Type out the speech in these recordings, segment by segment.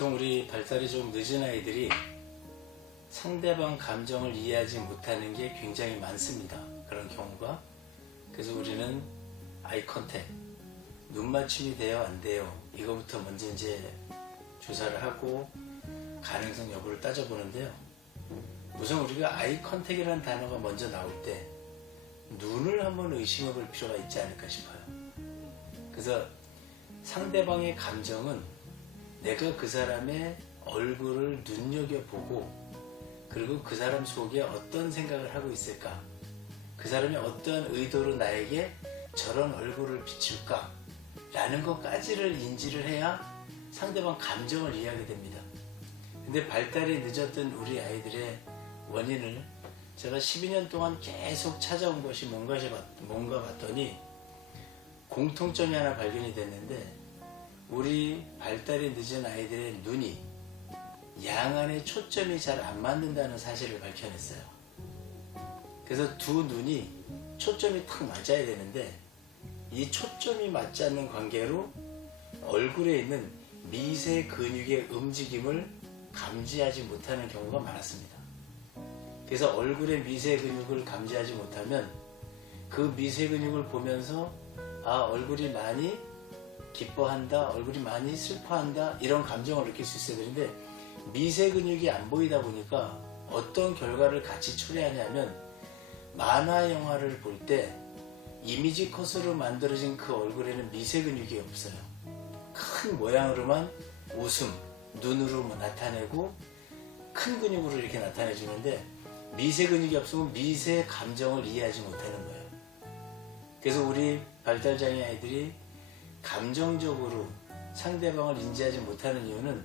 보통 우리 발달이 좀 늦은 아이들이 상대방 감정을 이해하지 못하는 게 굉장히 많습니다. 그런 경우가. 그래서 우리는 아이 컨택, 눈 맞춤이 돼요, 안 돼요? 이거부터 먼저 이제 조사를 하고 가능성 여부를 따져보는데요. 우선 우리가 아이 컨택이라는 단어가 먼저 나올 때 눈을 한번 의심해 볼 필요가 있지 않을까 싶어요. 그래서 상대방의 감정은 내가 그 사람의 얼굴을 눈여겨보고 그리고 그 사람 속에 어떤 생각을 하고 있을까 그 사람이 어떤 의도로 나에게 저런 얼굴을 비출까 라는 것까지를 인지를 해야 상대방 감정을 이해하게 됩니다. 근데 발달이 늦었던 우리 아이들의 원인을 제가 12년 동안 계속 찾아온 것이 뭔가, 뭔가 봤더니 공통점이 하나 발견이 됐는데 우리 발달이 늦은 아이들의 눈이 양안에 초점이 잘 안 맞는다는 사실을 밝혀냈어요. 그래서 두 눈이 초점이 탁 맞아야 되는데 이 초점이 맞지 않는 관계로 얼굴에 있는 미세 근육의 움직임을 감지하지 못하는 경우가 많았습니다. 그래서 얼굴의 미세 근육을 감지하지 못하면 그 미세 근육을 보면서 아 얼굴이 많이 기뻐한다, 얼굴이 많이 슬퍼한다 이런 감정을 느낄 수 있어야 되는데 미세 근육이 안 보이다 보니까 어떤 결과를 같이 초래하냐면 만화 영화를 볼 때 이미지 컷으로 만들어진 그 얼굴에는 미세 근육이 없어요. 큰 모양으로만 웃음, 눈으로 뭐 나타내고 큰 근육으로 이렇게 나타내 주는데 미세 근육이 없으면 미세 감정을 이해하지 못하는 거예요. 그래서 우리 발달장애 아이들이 감정적으로 상대방을 인지하지 못하는 이유는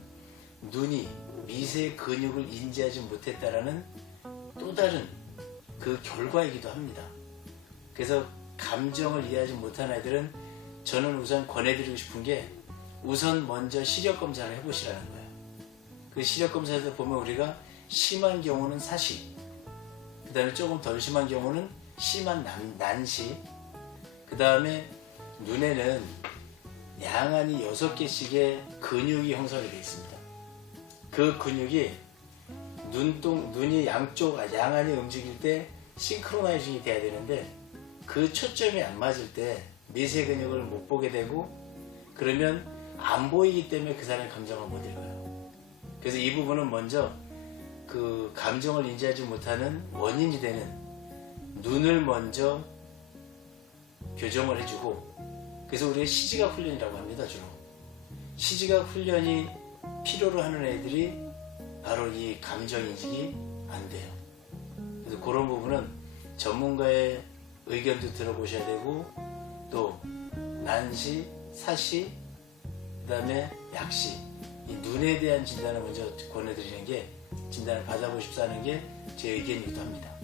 눈이 미세 근육을 인지하지 못했다라는 또 다른 그 결과이기도 합니다. 그래서 감정을 이해하지 못한 아이들은 저는 우선 권해드리고 싶은 게 우선 먼저 시력 검사를 해보시라는 거예요. 그 시력 검사에서 보면 우리가 심한 경우는 사시, 그 다음에 조금 덜 심한 경우는 심한 난, 난시, 그 다음에 눈에는 양안이 여섯 개씩의 근육이 형성이 되어 있습니다. 그 근육이 눈동, 눈이 양쪽, 아, 양안이 움직일 때 싱크로나이징이 돼야 되는데 그 초점이 안 맞을 때 미세 근육을 못 보게 되고 그러면 안 보이기 때문에 그 사람의 감정을 못 읽어요. 그래서 이 부분은 먼저 그 감정을 인지하지 못하는 원인이 되는 눈을 먼저 교정을 해주고 그래서 우리가 시지각 훈련이라고 합니다 주로. 시지각 훈련이 필요로 하는 애들이 바로 이 감정 인식이 안 돼요. 그래서 그런 부분은 전문가의 의견도 들어보셔야 되고 또 난시, 사시, 그 다음에 약시 이 눈에 대한 진단을 먼저 권해드리는 게 진단을 받아보십사 하는 게 제 의견이기도 합니다